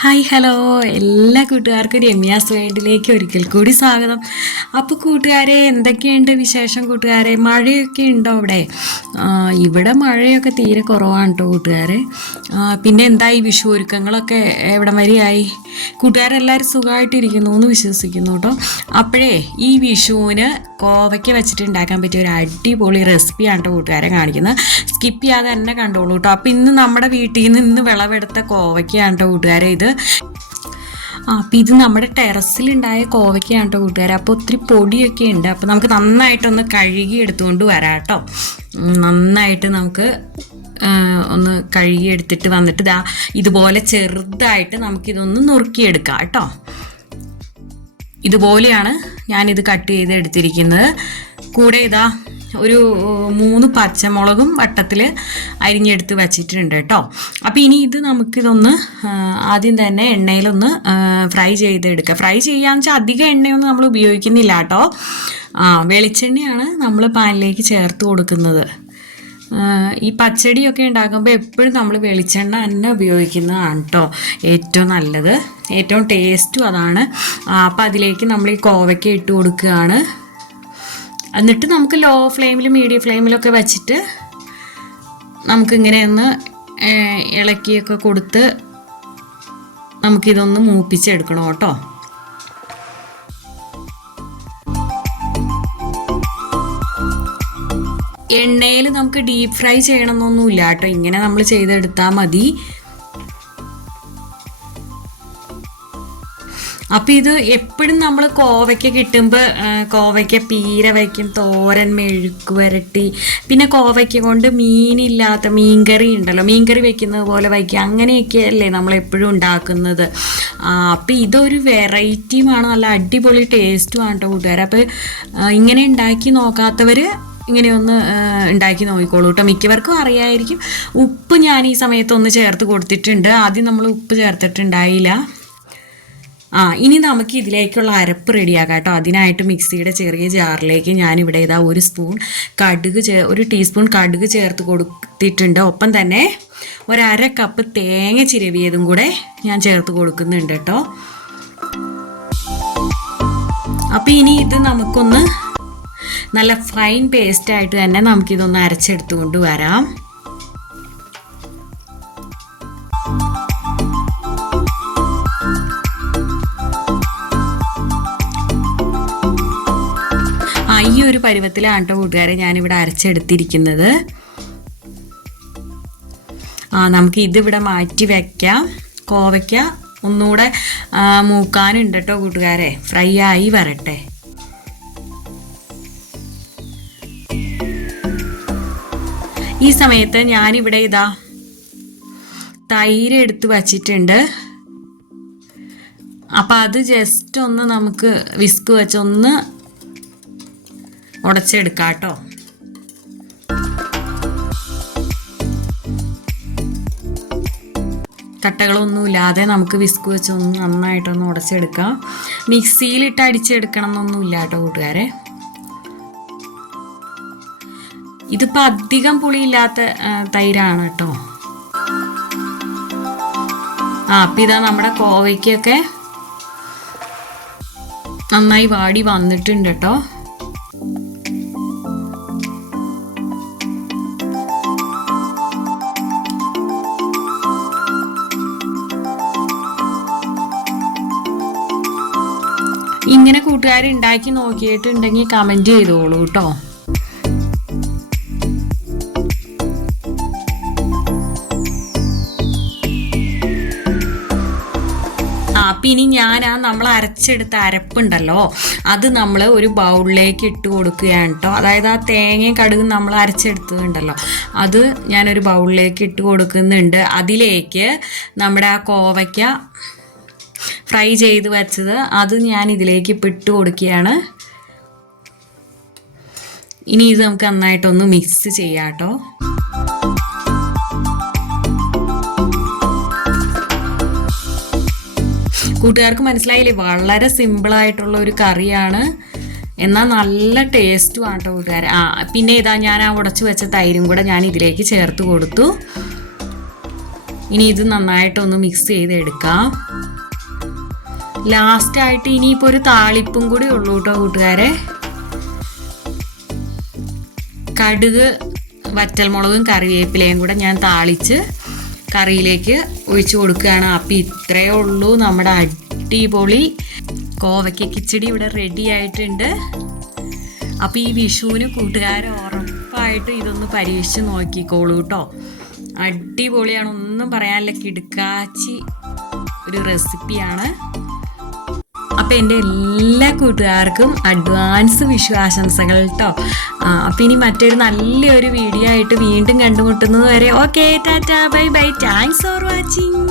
Hi hello എല്ലാ കൂട്ടുകാർക്കും രമ്യാസ് വേൾഡിലേക്ക് ഒരിക്കൽ കൂടി സ്വാഗതം. അപ്പോൾ കൂട്ടുകാരെ, എന്തൊക്കെയുണ്ട് വിശേഷം കൂട്ടുകാരെ? മഴയൊക്കെ ഉണ്ടോ അവിടെ? ഇവിടെ മഴയൊക്കെ തീരെ കുറവാണ് കേട്ടോ കൂട്ടുകാരെ. പിന്നെ എന്തായി വിഷു ഒരുക്കങ്ങളൊക്കെ എവിടം വരെയായി? കൂട്ടുകാരെല്ലാവരും സുഖമായിട്ടിരിക്കുന്നു എന്ന് വിശ്വസിക്കുന്നു കേട്ടോ. അപ്പോഴേ ഈ വിഷുവിന് കോവയ്ക്ക വെച്ചിട്ട് ഉണ്ടാക്കാൻ പറ്റിയ ഒരു അടിപൊളി റെസിപ്പിയാണ് കേട്ടോ കൂട്ടുകാരെ കാണിക്കുന്നത്. സ്കിപ്പ് ചെയ്യാതെ തന്നെ കണ്ടോളൂ കേട്ടോ. അപ്പോൾ ഇന്ന് നമ്മുടെ വീട്ടിൽ നിന്ന് വിളവെടുത്ത കോവയ്ക്കയാണ് കേട്ടോ കൂട്ടുകാരെ ഇത്. അപ്പം ഇത് നമ്മുടെ ടെറസിലുണ്ടായ കോവയ്ക്കയാണ് കേട്ടോ കൂട്ടുകാരെ. അപ്പോൾ ഒത്തിരി പൊടിയൊക്കെ ഉണ്ട്. അപ്പോൾ നമുക്ക് നന്നായിട്ടൊന്ന് കഴുകി എടുത്തുകൊണ്ട് വരാം കേട്ടോ. നന്നായിട്ട് നമുക്ക് ഒന്ന് കഴുകി എടുത്തിട്ട് വന്നിട്ട് ഇതുപോലെ ചെറുതായിട്ട് നമുക്കിതൊന്ന് നുറുക്കിയെടുക്കാം കേട്ടോ. ഇതുപോലെയാണ് ഞാനിത് കട്ട് ചെയ്ത് എടുത്തിരിക്കുന്നത്. കൂടെ ഒരു 3 പച്ചമുളകും വട്ടത്തിൽ അരിഞ്ഞെടുത്ത് വച്ചിട്ടുണ്ട് കേട്ടോ. അപ്പോൾ ഇനി ഇത് നമുക്കിതൊന്ന് ആദ്യം തന്നെ എണ്ണയിലൊന്ന് ഫ്രൈ ചെയ്തെടുക്കുക. ഫ്രൈ ചെയ്യാന്ന് വെച്ചാൽ അധികം എണ്ണയൊന്നും നമ്മൾ ഉപയോഗിക്കുന്നില്ല കേട്ടോ. വെളിച്ചെണ്ണയാണ് നമ്മൾ പാനിലേക്ക് ചേർത്ത് കൊടുക്കുന്നത്. ഈ പച്ചടിയൊക്കെ ഉണ്ടാക്കുമ്പോൾ എപ്പോഴും നമ്മൾ വെളിച്ചെണ്ണ തന്നെ ഉപയോഗിക്കുന്നതാണ് കേട്ടോ ഏറ്റവും നല്ലത്, ഏറ്റവും ടേസ്റ്റും അതാണ്. അപ്പം അതിലേക്ക് നമ്മൾ ഈ കോവയ്ക്ക ഇട്ട് കൊടുക്കുകയാണ്. എന്നിട്ട് നമുക്ക് ലോ ഫ്ലെയിമിലും മീഡിയം ഫ്ലെയിമിലൊക്കെ വെച്ചിട്ട് നമുക്കിങ്ങനെ ഒന്ന് ഇളക്കിയൊക്കെ കൊടുത്ത് നമുക്കിതൊന്ന് മൂപ്പിച്ചെടുക്കണം കേട്ടോ. എണ്ണയിൽ നമുക്ക് ഡീപ്പ് ഫ്രൈ ചെയ്യണമെന്നൊന്നുമില്ല കേട്ടോ. ഇങ്ങനെ നമ്മൾ ചെയ്തെടുത്താൽ മതി. അപ്പം ഇത് എപ്പോഴും നമ്മൾ കോവയ്ക്ക കിട്ടുമ്പോൾ കോവയ്ക്ക പീര വയ്ക്കും, തോരൻ, മെഴുക്ക് വരട്ടി, പിന്നെ കോവയ്ക്ക കൊണ്ട് മീനില്ലാത്ത മീൻകറി ഉണ്ടല്ലോ, മീൻകറി വയ്ക്കുന്നത് പോലെ വയ്ക്കുക, അങ്ങനെയൊക്കെ അല്ലേ നമ്മളെപ്പോഴും ഉണ്ടാക്കുന്നത്. അപ്പം ഇതൊരു വെറൈറ്റിയുമാണ്, നല്ല അടിപൊളി ടേസ്റ്റുമാണ് കേട്ടോ കൂട്ടുകാർ. അപ്പോൾ ഇങ്ങനെ ഉണ്ടാക്കി നോക്കാത്തവർ ഇങ്ങനെയൊന്ന് ഉണ്ടാക്കി നോക്കിക്കോളൂ കേട്ടോ. മിക്കവർക്കും അറിയാമായിരിക്കും. ഉപ്പ് ഞാൻ ഈ സമയത്തൊന്ന് ചേർത്ത് കൊടുത്തിട്ടുണ്ട്. ആദ്യം നമ്മൾ ഉപ്പ് ചേർത്തിട്ടുണ്ടായില്ല. ഇനി നമുക്ക് ഇതിലേക്കുള്ള അരപ്പ് റെഡിയാക്കാം കേട്ടോ. അതിനായിട്ട് മിക്സിയുടെ ചെറിയ ജാറിലേക്ക് ഞാനിവിടെ ഒരു ടീസ്പൂൺ കടുക് ചേർത്ത് കൊടുത്തിട്ടുണ്ട്. ഒപ്പം തന്നെ 1/2 കപ്പ് തേങ്ങ ചിരവിയതും കൂടെ ഞാൻ ചേർത്ത് കൊടുക്കുന്നുണ്ട് കേട്ടോ. അപ്പം ഇനി ഇത് നമുക്കൊന്ന് നല്ല ഫൈൻ പേസ്റ്റായിട്ട് തന്നെ നമുക്കിതൊന്ന് അരച്ചെടുത്തുകൊണ്ട് വരാം. ഈ ഒരു പരുവത്തിലാണ് കേട്ടോ കൂട്ടുകാരെ ഞാനിവിടെ അരച്ചെടുത്തിരിക്കുന്നത്. നമുക്ക് ഇതിവിടെ മാറ്റി വയ്ക്കാം. കോവയ്ക്ക ഒന്നുകൂടെ മൂക്കാനുണ്ട് കേട്ടോ കൂട്ടുകാരെ, ഫ്രൈ ആയി വരട്ടെ. ഈ സമയത്ത് ഞാനിവിടെ തൈര് എടുത്ത് വച്ചിട്ടുണ്ട്. അപ്പം അത് ജസ്റ്റ് ഒന്ന് നമുക്ക് വിസ്ക് വെച്ചൊന്ന് ഉടച്ചെടുക്കാം കേട്ടോ. കട്ടകളൊന്നുമില്ലാതെ നമുക്ക് വിസ്ക് വെച്ചൊന്ന് നന്നായിട്ടൊന്ന് ഉടച്ചെടുക്കാം. മിക്സിയിലിട്ട് അടിച്ചെടുക്കണം എന്നൊന്നുമില്ല കേട്ടോ കൂട്ടുകാരെ. ഇതിപ്പോൾ അധികം പുളിയില്ലാത്ത തൈരാണ് കേട്ടോ. അപ്പം നമ്മുടെ കോവയ്ക്കൊക്കെ നന്നായി വാടി വന്നിട്ടുണ്ട് കേട്ടോ. ഇങ്ങനെ കൂട്ടുകാർ ഉണ്ടാക്കി നോക്കിയിട്ടുണ്ടെങ്കിൽ കമൻറ്റ് ചെയ്തോളൂ കേട്ടോ. ഇനി നമ്മൾ അരച്ചെടുത്ത അരപ്പുണ്ടല്ലോ, അത് നമ്മൾ ഒരു ബൗളിലേക്ക് ഇട്ട് കൊടുക്കുകയാണ് കേട്ടോ. അതായത് തേങ്ങയും കടുകും നമ്മൾ അരച്ചെടുത്തതുണ്ടല്ലോ, അത് ഞാനൊരു ബൗളിലേക്ക് ഇട്ട് കൊടുക്കുന്നുണ്ട്. അതിലേക്ക് നമ്മുടെ കോവയ്ക്ക ഫ്രൈ ചെയ്ത് വെച്ചത് അത് ഞാൻ ഇതിലേക്ക് ഇട്ട് കൊടുക്കുകയാണ്. ഇനി ഇത് നമുക്ക് നന്നായിട്ടൊന്ന് മിക്സ് ചെയ്യാം കേട്ടോ. കൂട്ടുകാർക്ക് മനസ്സിലായില്ലേ? വളരെ സിമ്പിളായിട്ടുള്ള ഒരു കറിയാണ്, എന്നാൽ നല്ല ടേസ്റ്റുമാണ് കേട്ടോ കൂട്ടുകാർ. പിന്നെ ഞാൻ ഉടച്ചു വെച്ച തൈരും കൂടെ ഞാൻ ഇതിലേക്ക് ചേർത്ത് കൊടുത്തു. ഇനി ഇത് നന്നായിട്ടൊന്ന് മിക്സ് ചെയ്തെടുക്കാം. ലാസ്റ്റായിട്ട് ഇനിയിപ്പോൾ ഒരു താളിപ്പും കൂടി ഉള്ളൂ കേട്ടോ കൂട്ടുകാരെ. കടുക്, വറ്റൽമുളകും കറിവേപ്പിലയും കൂടെ ഞാൻ താളിച്ച് കറിയിലേക്ക് ഒഴിച്ചു കൊടുക്കുകയാണ്. അപ്പം ഇത്രയേ ഉള്ളൂ, നമ്മുടെ അടിപൊളി കോവയ്ക്ക കിച്ചടി ഇവിടെ റെഡി ആയിട്ടുണ്ട്. അപ്പോൾ ഈ വിഷുവിന് കൂട്ടുകാരെ ഉറപ്പായിട്ട് ഇതൊന്ന് പരീക്ഷിച്ച് നോക്കിക്കോളൂ കേട്ടോ. അടിപൊളിയാണ്, ഒന്നും പറയാനില്ല, കിടുക്കാച്ചി ഒരു റെസിപ്പിയാണ്. അപ്പം എൻ്റെ എല്ലാ കൂട്ടുകാർക്കും അഡ്വാൻസ് വിഷു ആശംസകൾ കേട്ടോ. അപ്പം ഇനി മറ്റൊരു നല്ലൊരു വീഡിയോ ആയിട്ട് വീണ്ടും കണ്ടുമുട്ടുന്നത് വരെ okay, Tata, bye bye, thanks for watching.